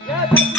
Thank you.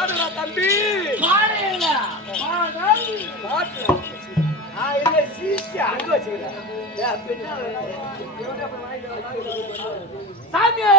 பாடுடா தம்பி. பாடு இல்ல பாடல் பாட்டு. இல்ல சீசியா அங்க வச்சுக்கிறேன். சாமியே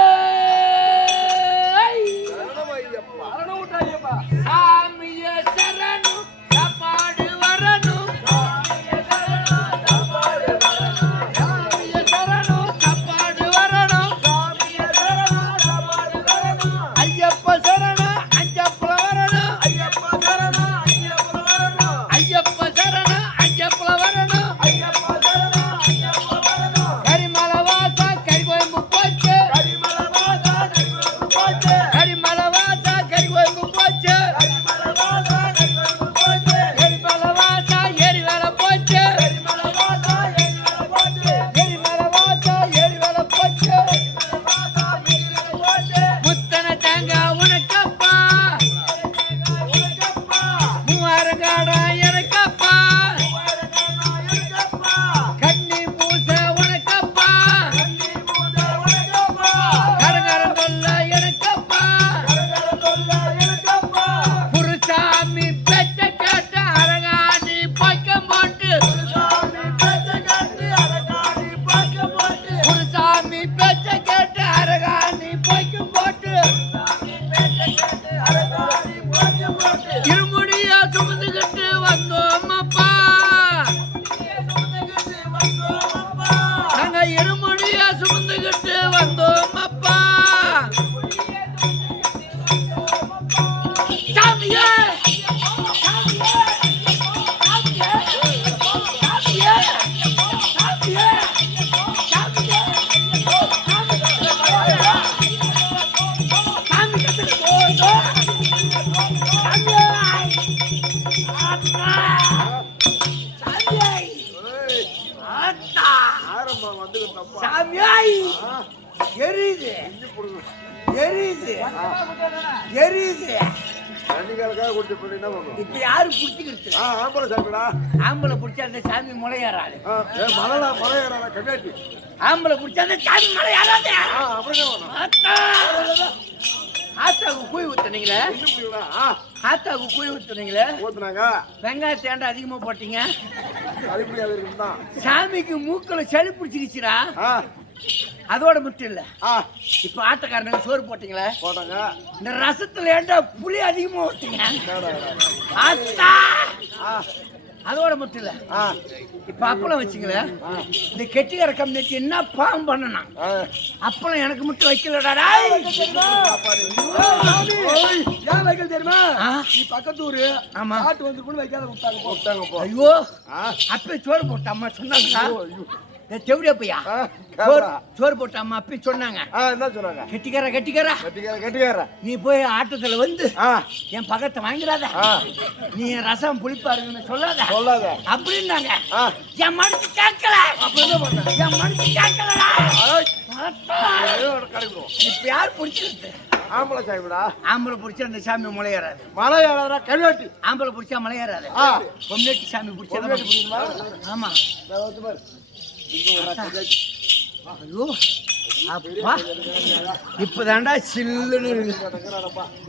சரணமையப்பா. சரணவுட்டாயப்பா. சாமியே சரணு சாப்பாடு வரணும். சாமியே சரணு சாப்பாடு வரணும். சாமியே சரணு சாப்பாடு வரணும். சாமியே சரணு சாப்பாடு வரணும். ஐயப்ப சரணு அஞ்சப்பல வரணும். ஐயப்ப சரணு அஞ்சப்பல வரணும். ஐயப்ப சரணு அஞ்சப்பல வரணும். ஐயப்ப சரணு அஞ்சப்பல வரணும். கரிமல வாசா கரிகோயம்பு போச்சு. கரிமல வாசா கரிகோயம்பு போச்சு. கரிமல வாசா கரிகோயம்பு போச்சு. கரிமல வாசா கரிகோயம்பு போச்சு. கரிமல வாசா ஏரி வேலை போச்சு. கரிமல வாசா ஏரி வேலை போச்சு. கரிமல வாசா ஏரி வேலை போச்சு. கரிமல வாசா ஏரி வேலை போச்சு. முத்தன தாங்க உனக்கப்பா. மூவாரங்காடா எனக்கப்பா. கண்ணி பூச உனக்கப்பா. கரகரம் தொல்ல எனக்கப்பா. குருசாமி பெற்ற கேட்ட அரகாணி பக்கம் போட்டு. குருசாமி பெற்ற கேட்ட அரகாணி பக்கம் போட்டு. இருமுடியா சுமந்துகிட்டு வந்தோம் அப்பா. நாங்க இருமுடியா சுமந்துகிட்டு வந்தோம் அப்பா. சாமியே ஆரம்பா வந்துட்டப்பா. சாமியாய் எரியுது எரியுது எரியுது. தண்ணிக்காலுக்காக குடிச்ச பண்ணி என்ன பண்ணும்? இப்ப யாரு புடிச்சுக்கிட்டு ஆம்பளை சாப்பிடா. ஆம்பளை புடிச்சா அந்த சாமி முளையாறாது. மலை ஏறானா கண்ணாட்டி. ஆம்பளை புடிச்சா அந்த சாமி முளையாறாது. அப்படியே வேணும். ஆத்தாவுக்கு கூய் ஊத்துனீங்களே. ஆத்தாவுக்கு கூய் ஊத்துனீங்களே. ஊத்துனாங்க. வெங்காயத்தை ஏன்டா அதிகமா போட்டீங்க? கழிப்படியாக இருக்குதான். சாமிக்கு மூக்குல சளி பிடிச்சிக்கிச்சுரா. அதோட மட்டும் இல்ல, இப்ப ஆட்டக்காரனுக்கு சோறு போட்டீங்களே போட்டாங்க. இந்த ரசத்துல ஏன்டா புளி அதிகமா ஊட்டீங்க? ஆத்தா அதோட மட்டும் இல்ல, இப்ப அப்பளம் வச்சுங்களேன். இந்த கெட்டிக்கார கம்யூனிட்டி என்ன பாவம் பண்ணனா அப்பளம் எனக்கு மட்டும் வைக்கலடா. ஏன் வைக்கல தெரியுமா? நீ பக்கத்து ஊரு. ஆமா, ஆட்டு வந்து வைக்காத விட்டாங்க. ஐயோ, அப்ப சோறு போட்ட அம்மா சொன்னாங்க. தெவிடியப்பையா சோறு போட்ட அம்மா அப்ப சொன்னாங்க. என்ன சொன்னாங்க? கெட்டிக்காரா நீ போய் ஆட்டத்துல வந்து என் பக்கத்தை வாங்கிடாத, நீ ரசம் புளிப்பாருன்னு சொல்லாத அப்படின்னாங்க. என் மனசு கேட்கல. என் மனசு கேட்கலடா. இப்ப யார் பிடிச்சிருக்கு? ஆம்பளை சாமிடா. ஆம்பளை பிடிச்சா அந்த சாமி முளையேறாது. மலையாளரா கல்வெட்டி. ஆம்பளை பிடிச்சா மலையேறாது. பொம்னேட்டி சாமி பிடிச்சா. ஆமா. ஐயோ அப்பா, இப்பதான்டா சில்லுன்னு இருக்குது.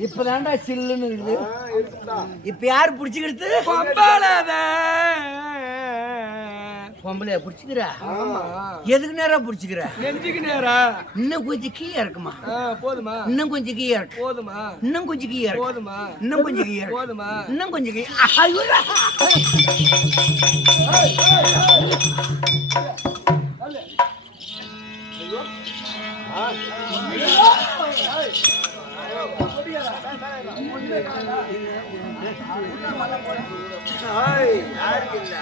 இப்பதான்டா சில்லுன்னு இருக்குது. இப்ப யாரு பிடிச்சுக்கிறது? பொம்பளைய பிடிச்சிக்கிற? எதுக்கு நேரா பிடிச்சிக்கிற? நெஞ்சுக்கு நேரா. இன்னும் கொஞ்சம் கீழே இருக்குமா? போதுமா? இன்னும் கொஞ்சம் கீழே இருக்கு. போதுமா? இன்னும் கொஞ்சம் கீழே இருக்கு. போதுமா? இன்னும் கொஞ்சம் கீழே இருக்கு. போதுமா? இன்னும் கொஞ்சம் கீழே. யாருக்கு இல்ல?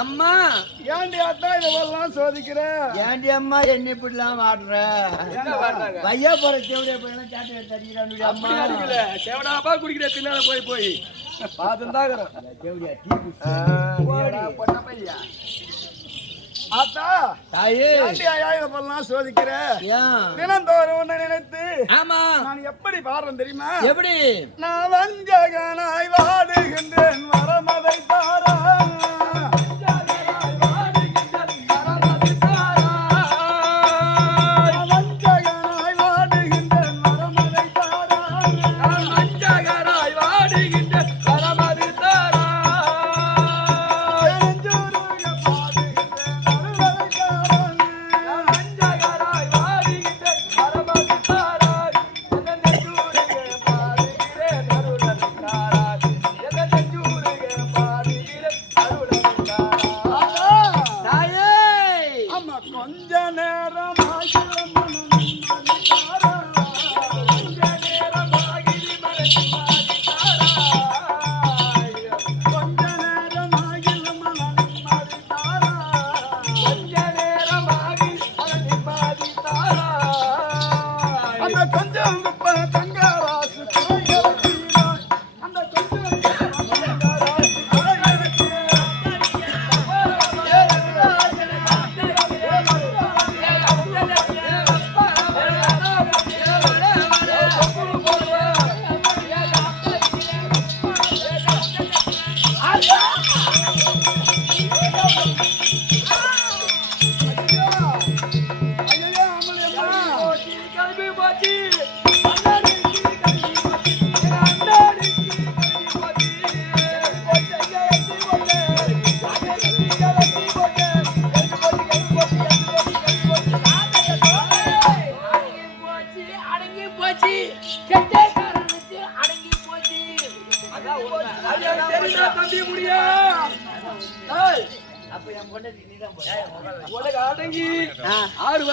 அம்மா ஏண்டி அத்தா இதெல்லாம் சோதிக்கிற? ஏண்டி அம்மா என்ன இப்படிலாம் ஆடுற? பையா போற செவடியா போயெல்லாம் சாட்டை தடிக்கிறான் அம்மா. அடிக்கல செவடாப்பா குடிக்கிற பின்னால போய் போய் பாத்துதான் செவடியா டீ பொண்ண பையா அத்தா தாயே ஏண்டி இதெல்லாம் சோதிக்கிற? ஏன் தினந்தோறும் உன்னை நினைத்து ஆமா நான் எப்படி பாடுறேன் தெரியுமா? எப்படி? நான் வஞ்சகனாய் வாடுகின்றேன் வரமதை தாரா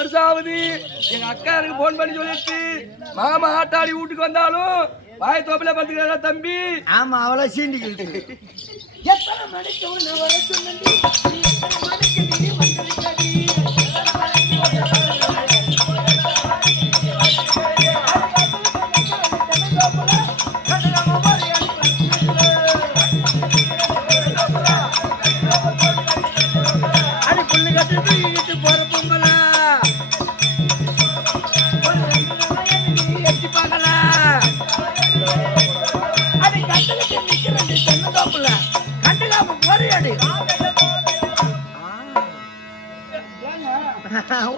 வருஷம் ஆகுது. எங்க அக்கா எனக்கு போன் பண்ணி சொல்லிட்டு மாமா ஆட்டாடி வீட்டுக்கு வந்தாலும் வாய் தோப்பில படுத்துக்கிறா தம்பி. ஆமா அவளை சீண்டிக்கிட்டு எத்தனை மணிக்கு ஒன்று வர சொன்னி எத்தனை மணிக்கு நீ வந்திருக்கடி அது புள்ளு கட்டு தூக்கிட்டு போற பொம்பல எட்டி பார்க்கலாம். அது கட்டுக்கிட்டு நிக்கிறேன் தென்னந்தோப்புல கண்டுக்காம போறியாடி.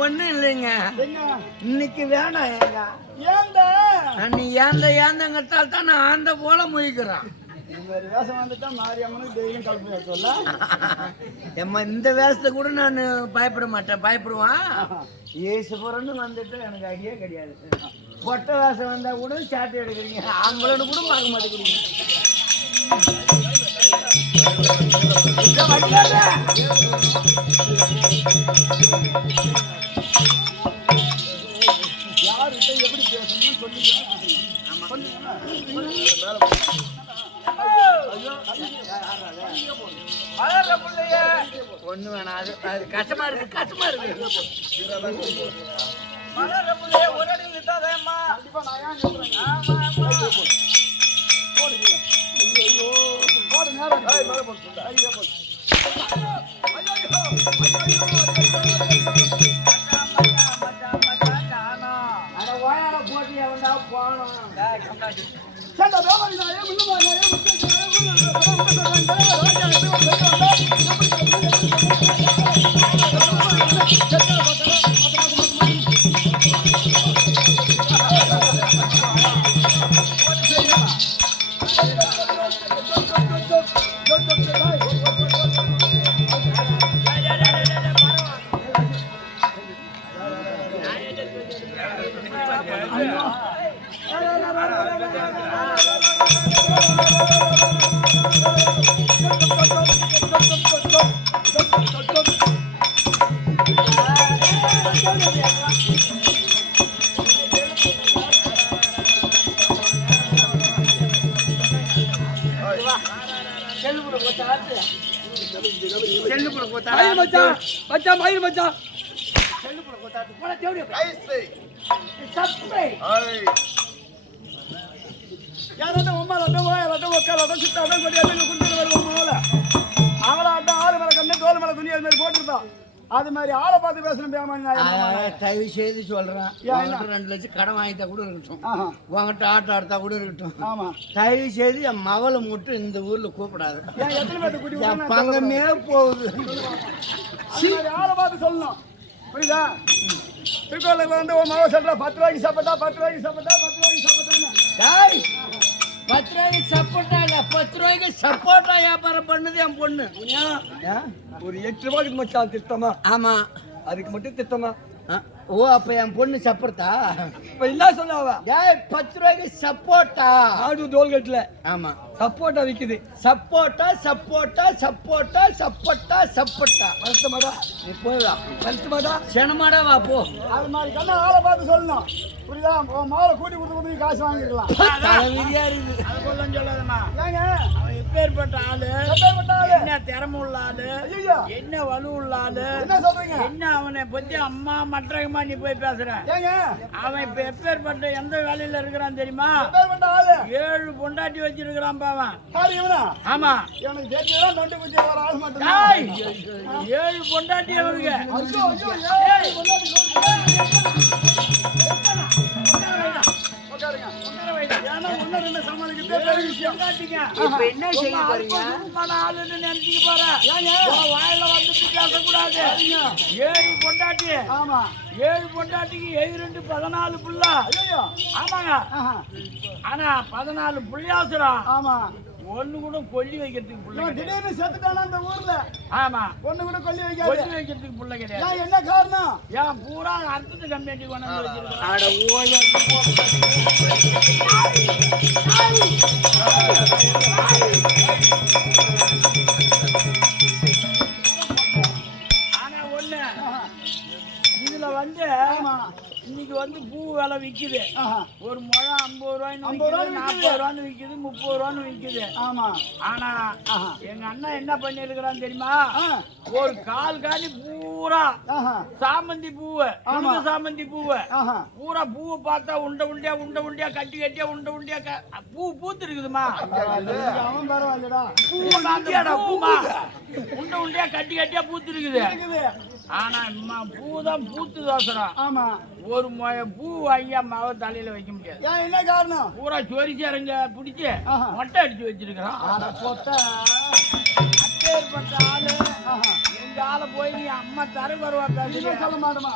ஒண்ணும் இல்லைங்க, இன்னைக்கு வேணாம் ஏங்க. நீ ஏந்த ஏந்தங்கத்தால் தான் நான் ஆந்த போல முயக்கிறான். எம்மா இந்த வேஷத்தை கூட நான் பயப்பட மாட்டேன். பயப்படுவான் ஏசுபுரன்னு வந்துட்டு எனக்கு ஐடியா கிடையாது. பொட்டை வேஷம் வந்தா கூட சாட்டை எடுக்கிறீங்க, ஆம்பளைன்னு கூட பார்க்க மாட்டேங்கிறீங்க. யாருகிட்ட எப்படி பேசணும்னு ஒண்ணு வேணாம், அது கஷ்டமா இருக்கு, கஷ்டமா இருக்கு. ஒரு அடி நிறுத்தாதேம்மா. போட்டி அவன்டா போனோம். மயில் மச்சான் அது மாதிரி ஆளை பார்த்து பேசணும். தயவு செய்து சொல்றேன், 2 லட்சம் கடன் வாங்கிட்டா கூட இருக்கட்டும், உங்ககிட்ட ஆட்டம் ஆடுத்தா கூட இருக்கட்டும், தயவு செய்து என் மவளை மட்டும் இந்த ஊர்ல கூப்பிடாது. என் பங்கமே போகுது. ஆளை பார்த்து சொல்லணும், புரியுதா? திருக்கோயிலுக்கு வந்து உன் மகன் சொல்ற 10 ரூபாய்க்கு சாப்பிட்டா 10 ரூபாய்க்கு சாப்பிட்டா 10 ரூபாய்க்கு சாப்பிட்டாங்க. 10 ரூபாய்க்கு சப்போட்டா இல்ல, 10 ரூபாய்க்கு சப்போட்டா வியாபாரம் பண்ணுது என் பொண்ணு. ஒரு 8 ரூபாய்க்கு மச்சான் திட்டமா? ஆமா, அதுக்கு மட்டும் திட்டமா? ஓ அப்ப என் பொண்ணு சப்போட்டா இப்ப என்ன சொல்லாவா? 10 ரூபாய்க்கு சப்போட்டா. ஆடு தோல்கட்டுல ஆமா சப்போட்டா விக்குது. சப்போட்டா சப்போட்டா சப்போட்டா சப்போட்டா சப்போட்டா. வருத்தமாடா நீ போய்வா, வருத்தமாடா செனமாடா வா போ. அது மாதிரி கண்ணா ஆளை பார்த்து சொல்லணும், புரியுதா? மாலை கூட்டி கொடுத்து காசு வாங்கிக்கலாம். விதியா இருக்குது. அது கொள்ளம் சொல்லாதம்மா. ஏங்க அவன் எப்பேற்பட்ட ஆளு, எப்பேற்பட்ட ஆளு? என்ன திறமை உள்ள ஆளு, ஐயோ என்ன வலு உள்ள ஆளு, என்ன சொல்றீங்க? என்ன அவனை பத்தி அம்மா மற்றமா நீ போய் பேசுற? ஏங்க அவன் இப்ப எப்பேற்பட்ட எந்த வேலையில இருக்கிறான் தெரியுமா? எப்பேற்பட்ட ஆளு? 7 பொண்டாட்டி வச்சிருக்கிறான் பாவன். ஆளு இவனா? ஆமா, எனக்கு தெரிஞ்சதான் நொண்டி குச்சி வர ஆள் மட்டும். 7 பொண்டாட்டி அவனுக்கு. ஐயோ ஐயோ ஏய் இப்ப என்ன செய்ய போறீங்க? நினைச்சுக்க போற வாயில வந்துட்டு பேசக்கூடாது. 7 பொண்டாட்டி. ஆமா 7 பொண்டாட்டிக்கு 2 14 புள்ள. ஆமாங்க. ஆனா 14 புள்ளியாசுரம். ஆமா ஒண்ணு கூட கொல்லி வைக்கிறதுக்கு புள்ள கிடையாது. திடீர்னு செத்துட்டானா அந்த ஊர்ல? ஆமா, ஒண்ணு கூட கொல்லி வைக்காது. கொல்லி வைக்கிறதுக்கு புள்ள கிடையாது. என்ன காரணம்? ஏன் பூரா அர்த்தத்தை கம்மியாட்டி கொண்டு வச்சிருக்கோம். அட ஓய ஆனா ஒண்ணு, இதுல வந்து வந்து ஆமா இன்னைக்கு வந்து பூ விலை விக்குது. ஆஹா ஒரு முழம் 50 ரூபாய்ன்னு 50 விக்குது, ரூபாய்ன்னு 40 ரூபாய்ன்னு விக்குது, 30 ரூபாய்ன்னு விக்குது. ஆமா ஆனா ஆஹா எங்க அண்ணன் என்ன பண்ணிருக்கிறான் தெரியுமா? ஆ ஒரு கால் காணி பூரா ஆஹா சாமந்தி பூவை, சாமந்தி பூவை ஆஹா பூரா பூவை பார்த்தா உண்டை உண்டியா கட்டி கட்டியா உண்டியா பூ பூத்து இருக்குதுமா. அவன் பரவாயில்லடா பூமா உண்டை உண்டியா கட்டி கட்டியா பூத்து இருக்குது. இருக்குது ஆனா பூ தான் பூத்து தோசரம். ஆமா ஒரு பூ வாங்கி அம்மாவை தலையில வைக்க முடியாது. ஏன் என்ன காரணம் பூரா சொரிச்சாரங்க பிடிச்சி ஆஹா. மொட்டை அடிச்சு வச்சிருக்கிறான். அட பொட்ட அப்பேற்பட்ட ஆளு ஆஹா எங்க ஆளை போய் நீ அம்மா தர வருவா நீங்க சொல்ல மாட்டோமா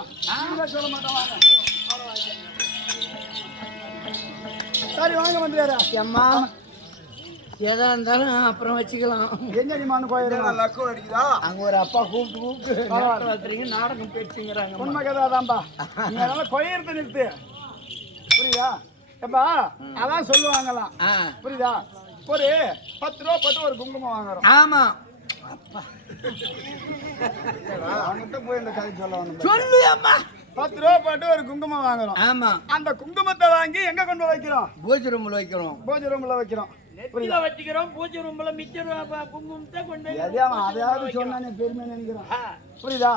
நீங்க சொல்ல மாட்டோம் வாங்க சரி வாங்க வந்துடுறா அம்மா எதா இருந்தாலும் அப்புறம் வச்சுக்கலாம். எங்கடிமான்னு போயிடுறேன் லக்கம் அடிக்குதா? அங்க ஒரு அப்பா கூப்பிட்டு நாடகம் வைக்கிறீங்க, நாடகம் பேசுங்கிறாங்க. உண்மை கதாதான்பா நீ அதெல்லாம் கொயர்த்து நிறுத்து புரியுதா எப்பா அதான் சொல்லுவாங்களாம் புரியுதா ஒரு 10 ரூபா போட்டு ஒரு குங்குமம் வாங்குறோம் ஆமா அவன்கிட்ட போய் இந்த கதை சொல்ல வந்து சொல்லு அம்மா. 10 ரூபா போட்டு ஒரு குங்குமம் வாங்குறோம் ஆமா அந்த குங்குமத்தை வாங்கி எங்க கொண்டு போய் வைக்கிறோம் பூஜை ரூம்ல வைக்கிறோம். பூஜை ரூம்ல வைக்கிறோம் நெத்தியில வச்சுக்கிறோம். பூஜை ரூம்ல மிச்சர் குங்குமத்தை கொண்டு எதையாவது அதையாவது சொன்னானே பெருமை நினைக்கிறோம் புரியுதா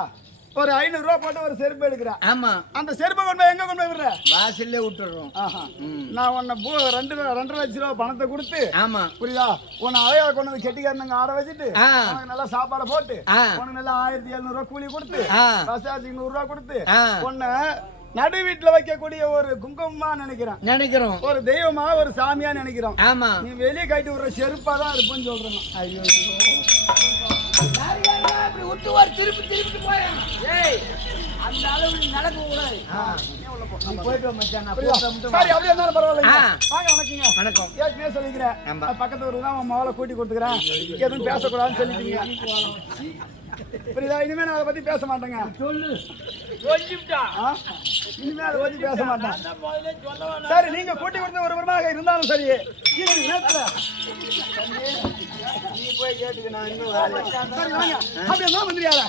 ஒரு 500 ரூபா போட்டு ஒரு செருப்பு எடுக்கிறேன் ஆமா அந்த செருப்பை கொண்டு போய் எங்க கொண்டு போய் விடுற வாசல்ல விட்டுறோம். ஆஹா நான் உன்னை 2.5 லட்சம் ரூபா பணத்தை கொடுத்து ஆமா புரியுதா உன்னை அழகா கொண்டு வந்து கெட்டிக்காரங்க ஆட வச்சுட்டு உனக்கு நல்லா சாப்பாடை போட்டு உனக்கு நல்லா 1700 ரூபா கூலி கொடுத்து பசாஜிக்கு 100 ரூபா கொடுத்து உன்னை நடு வீட்டுல வைக்கக்கூடிய ஒரு குங்குமமா நினைக்கிறோம் ஒரு தெய்வமா ஒரு சாமியா நினைக்கிறோம். ஆமா நீ வெளியே கட்டி விடுற செருப்பா தான் இருப்புன்னு சொல்றேன். ஐயோ விட்டு ஒரு திருப்பி போயா அந்த அளவு நடக்க கூடாது. நீ போயிட்டு மச்சான் நான் புரியுதா? சரி அப்படியே இருந்தாலும் பரவாயில்ல வாங்க வணக்கங்க வணக்கம். ஏற்கனவே சொல்லிக்கிறேன் பக்கத்து ஊருக்கு தான் உன் மகளை கூட்டி கொடுத்துக்கிறேன் எதுவும் பேசக்கூடாதுன்னு சொல்லிட்டீங்க புரியுதா இனிமே நான் அதை பத்தி பேச மாட்டேங்க சொல்லு சொல்லிவிட்டா இனிமே அதை பத்தி பேச மாட்டேன் முதல்ல சொல்ல வேணாம். சரி நீங்க கூட்டி கொடுத்த ஒரு வருமாக இருந்தாலும் சரி இது நேரத்துல நீ போய் கேட்டுக்க நான் இன்னும் சரி வாங்க அப்படியே தான் வந்துறியாரா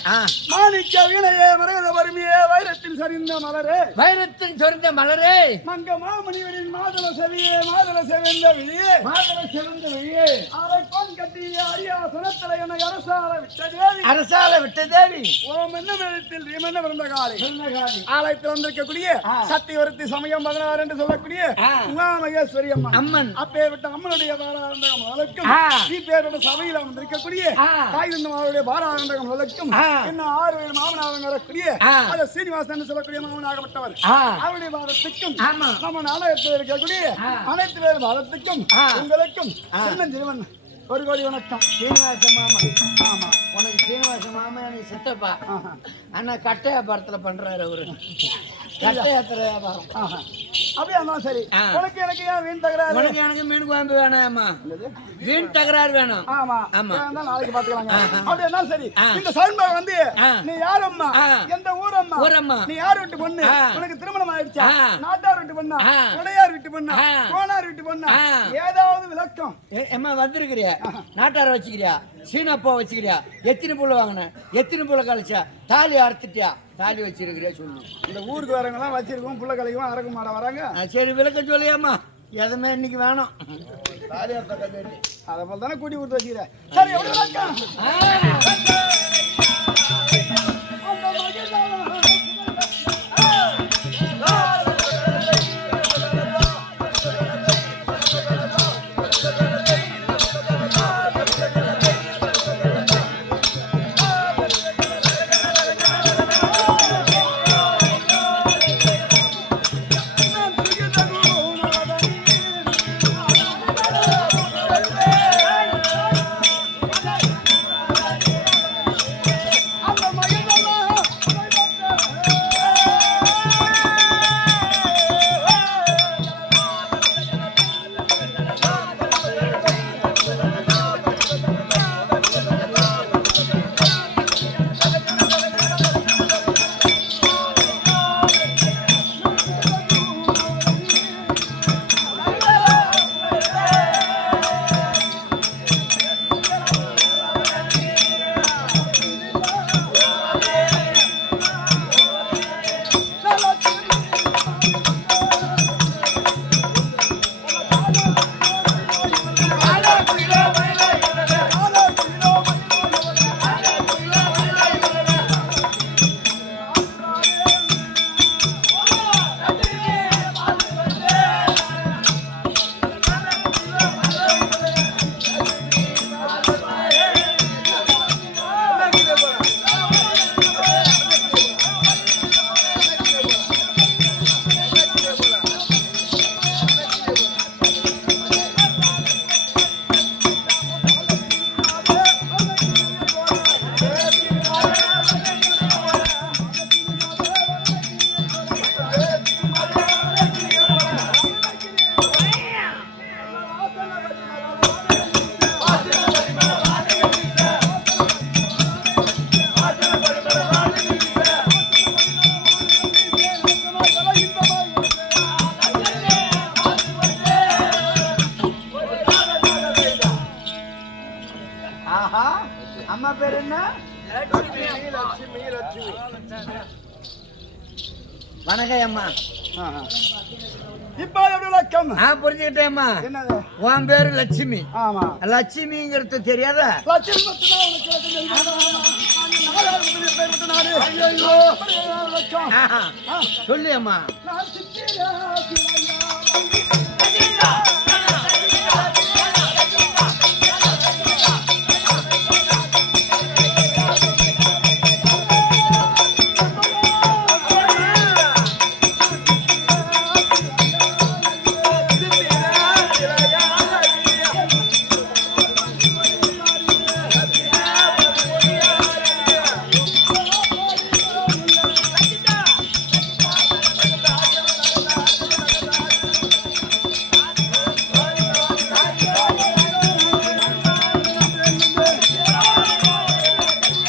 மாணிக்க வீணையே மரகத வறுமையே வைரத்தின் சரிந்த மலரே வைரத்தின் சொரிந்த மலரே மங்க மாமணிவரின் மாதள செவிந்த விழியே அரை பொன் கட்டி அரியா சுனத்தலை என அரசால விட்ட தேவி ஓம் என்ன வேதத்தில் ரீமன்ன பிறந்த காலை ஆலயத்தில் வந்திருக்கக்கூடிய சத்தியவர்த்தி சமயம் 16 என்று சொல்லக்கூடிய உமாமகேஸ்வரி அம்மன் அப்பேற்பட்ட அம்மனுடைய பாராண்டகம் வழக்கும் பேரோட சபையில் வந்திருக்கக்கூடிய தாய்ந்தமாவுடைய பாராண்டகம் வழக்கும் இன்னும் 6 பேர் மாமனாக வரக்கூடிய அந்த சீனிவாசன் என்று சொல்லக்கூடிய மாமனாகப்பட்டவர் அவருடைய பாரத்துக்கும் நம்ம நாடகத்தில் இருக்கக்கூடிய அனைத்து பேர் பாரத்துக்கும் உங்களுக்கும் சின்னஞ்சிறுவன் ஒரு கோடி வணக்கம். சீனிவாச மாமா ஆமா உனக்கு சீனிவாச மாமா எனக்கு சித்தப்பா அண்ணா கட்டை வியாபாரத்துல பண்றாரு அவரு கட்டை யாத்திரை வியாபாரம். அப்படியே இருந்தாலும் சரி உனக்கு எனக்கு ஏன் வீண் தகராறு உனக்கு எனக்கு மீன் குழம்பு வேணாமா வீண் தகராறு வேணும். ஆமா ஆமா நாளைக்கு பாத்துக்கலாங்க. அப்படியே இருந்தாலும் சரி இந்த சவுண்ட்பாக வந்து நீ யார் அம்மா எந்த ஊரம்மா நீ யார் வீட்டு பொண்ணு உனக்கு திருமணம் ஆயிடுச்சா நாட்டார் வீட்டு பொண்ணா உடையார் வீட்டு பொண்ணா கோனார் வீட்டு பொண்ணா ஏதாவது விளக்கம் அம்மா வந்திருக்கிறியா நாட்டார வச்சுக்கிறியா சீனப்பா வச்சுக்கிறியா எத்தனை புள்ள வாங்கின எத்தனை புள்ள கழிச்சா தாலி அறுத்துட்டியா தாலி வச்சிருக்கிறியா சொல்லு. இந்த ஊருக்கு வரவங்க எல்லாம் வச்சிருக்கோம் புள்ள கலைக்கும் அரக்கு மாட வராங்க. சரி விளக்கம் சொல்லியாம்மா எதுவுமே இன்னைக்கு வேணும் அதை போல தானே கூட்டி கொடுத்து வச்சுக்கிறேன். சரி எப்படி விளக்கம் என்ன வணக்கம் அம்மா. இப்ப எப்படி விளக்கம் புரிஞ்சுக்கிட்டேம்மா. என்னது உன் பேரு லட்சுமி. ஆமா லட்சுமிங்கிறது தெரியாதா? லட்சுமி பத்தினா உனக்கு நாடு சொல்லு அம்மா. நான் சித்திரா சிலையா